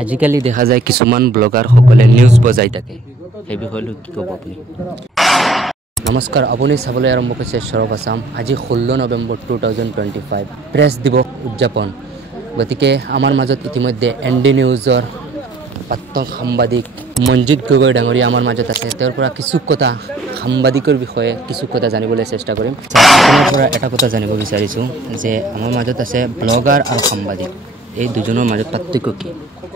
আজিকালি দেখা যায় কিছুমান ব্লগাৰ সকলে নিউজ বজাই থাকে সেই বিষয়লৈ কি ক'ব আপুনি নমস্কাৰ আপুনি চাবলৈ আৰম্ভ কৰিছে সৰব আসাম আজি 16 নৱেম্বৰ 2025 প্ৰেছ দিৱস উদযাপন গতিকে আমাৰ মাজত ইতিমধ্যে এনডি নিউজৰ প্ৰাক্তন সাংবাদিক মঞ্জিত গগৈ ডাঙৰীয়া আমাৰ মাজত আছে তেওঁৰ পৰা কিছু কথা সাংবাদিকৰ বিষয়ে কিছু কথা জানিবলৈ চেষ্টা কৰিম আপোনাৰ পৰা এটা কথা জানিব বিচাৰিছো যে আমাৰ মাজত আছে ব্লগাৰ আৰু সাংবাদিক এই দুজনৰ মাজত পাৰ্থক্য কি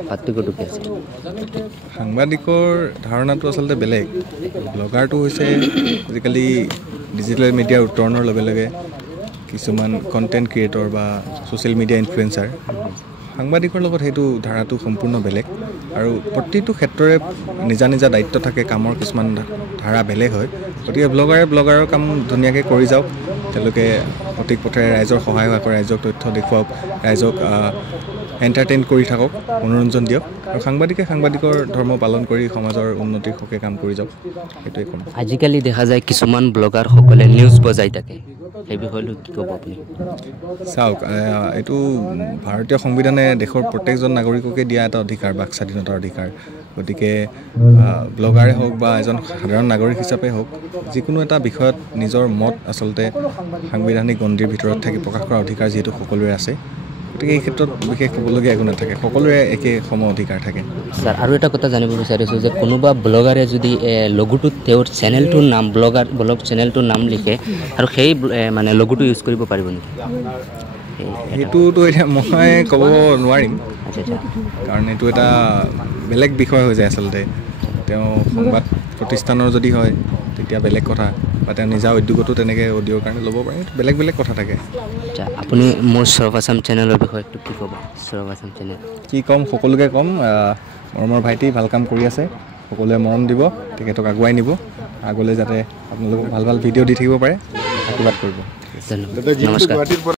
পাৰ্থক্যটো কি আছে সাংবাদিকৰ ধাৰণাটো আচলতে বেলেগ ব্লগাৰটো হৈছে আজিকালি ডিজিটেল মিডিয়াৰ উত্তৰণৰ লগে লগে কিছুমান কণ্টেণ্ট ক্ৰিয়েটৰ বা ছ'চিয়েল মিডিয়া ইনফ্লুৱেঞ্চাৰ সাংবাদিকৰ লগত সেইটো ধাৰাটো সম্পূৰ্ণ বেলেগ আৰু প্ৰতিটো ক্ষেত্ৰৰে নিজা নিজা দায়িত্ব থাকে কামৰ কিছুমান ধাৰা বেলেগ হয় গতিকে ব্লগাৰৰ কাম ধুনীয়াকৈ কৰি যাওক তেওঁলোকে সঠিক পথেৰে ৰাইজৰ সহায় কৰে ৰাইজক তথ্য দেখুৱাওক ৰাইজক এণ্টাৰটেইন কৰি থাকক মনোৰঞ্জন দিয়ক আৰু সাংবাদিকৰ ধৰ্ম পালন কৰি সমাজৰ উন্নতিৰ হকে কাম কৰি যাওক সেইটোৱে ক'ম আজিকালি দেখা যায় কিছুমান ব্লগাৰ সকলে নিউজ বজাই থাকে সেই বিষয়লৈ কি ক'ব আপুনি চাওক এইটো ভাৰতীয় সংবিধানে দেশৰ প্ৰত্যেকজন নাগৰিককে দিয়া এটা অধিকাৰ বাক স্বাধীনতাৰ অধিকাৰ গতিকে ব্লগাৰে হওক বা এজন সাধাৰণ নাগৰিক হিচাপে হওক যিকোনো এটা বিষয়ত নিজৰ মত আচলতে সাংবিধানিক গণ্ডিৰ ভিতৰত থাকি প্ৰকাশ কৰাৰ অধিকাৰ যিহেতু সকলোৰে আছে গতিকে এই ক্ষেত্ৰত বিশেষ ক'বলগীয়া একো নাথাকে সকলোৰে একে সম অধিকাৰ থাকে স্যাৰ আৰু এটা কথা জানিব বিচাৰিছোঁ যে কোনোবা ব্লগাৰে যদি লগোটোত তেওঁৰ চেনেলটোৰ নাম ব্লগ চেনেলটোৰ নাম লিখে আৰু সেই মানে লগোটো ইউজ কৰিব পাৰিব নেকি সেইটোতো এতিয়া মই ক'ব নোৱাৰিম কাৰণ এইটো এটা বেলেগ বিষয় হৈ যায় আচলতে তেওঁ সংবাদ প্ৰতিষ্ঠানৰ যদি হয় তেতিয়া বেলেগ কথা বা তেওঁ নিজা উদ্যোগতো তেনেকৈ অডিঅ'ৰ কাৰণে ল'ব পাৰে বেলেগ কথা থাকে আচ্ছা আপুনি মোৰ সৰব আসাম চেনেলৰ বিষয়ে একটু কি ক'ব সৰব আসাম চেনেল কি ক'ম সকলোকে ক'ম মৰমৰ ভাইটি ভাল কাম কৰি আছে সকলোৱে মৰম দিব তেখেতক আগুৱাই নিব আগলৈ যাতে আপোনালোকক ভাল ভিডিঅ' দি থাকিব পাৰে আশীৰ্বাদ কৰিব ধন্যবাদ নমস্কাৰ